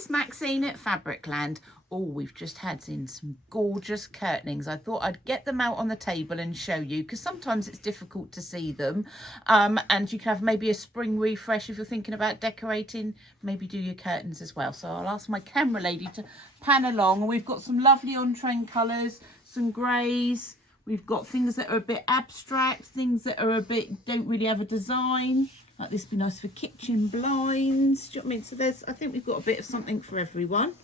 it's Maxine at Fabricland. Oh, we've just had in some gorgeous curtainings. I thought I'd get them out on the table and show you, because sometimes it's difficult to see them. And you can have maybe a spring refresh if you're thinking about decorating, maybe do your curtains as well. So I'll ask my camera lady to pan along. And we've got some lovely on-trend colours, some greys. We've got things that are a bit abstract, things that are a bit, don't really have a design. Like this would be nice for kitchen blinds. Do you know what I mean? So I think we've got a bit of something for everyone.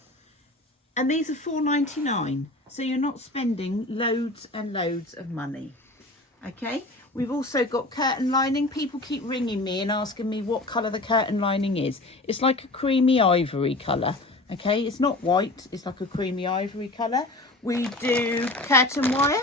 And these are £4.99, so you're not spending loads and loads of money. Okay, we've also got curtain lining. People keep ringing me and asking me what colour the curtain lining is. It's like a creamy ivory colour. Okay, it's not white, it's like a creamy ivory colour. We do curtain wire,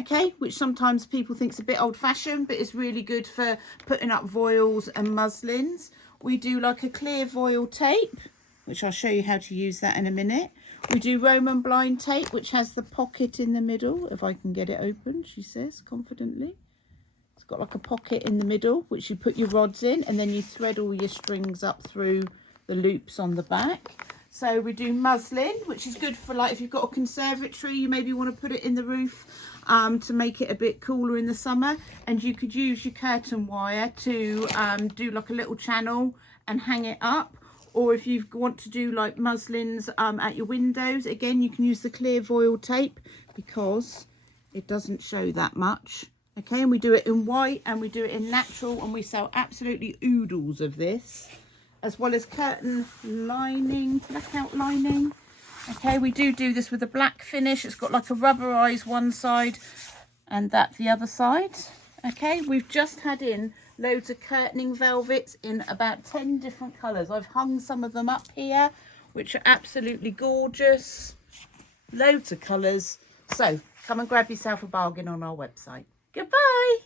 okay, which sometimes people think is a bit old-fashioned, but it's really good for putting up voiles and muslins. We do like a clear voile tape, which I'll show you how to use that in a minute. We do Roman blind tape, which has the pocket in the middle. If I can get it open, she says confidently. It's got like a pocket in the middle, which you put your rods in, and then you thread all your strings up through the loops on the back. So we do muslin, which is good for, like, if you've got a conservatory, you maybe want to put it in the roof to make it a bit cooler in the summer. And you could use your curtain wire to do like a little channel and hang it up. Or if you want to do like muslins at your windows, again, you can use the clear voile tape because it doesn't show that much. Okay, and we do it in white and we do it in natural, and we sell absolutely oodles of this, as well as curtain lining, blackout lining. Okay, we do this with a black finish. It's got like a rubberized one side and that the other side. Okay, we've just had in loads of curtaining velvets in about 10 different colours. I've hung some of them up here, which are absolutely gorgeous. Loads of colours. So come and grab yourself a bargain on our website. Goodbye.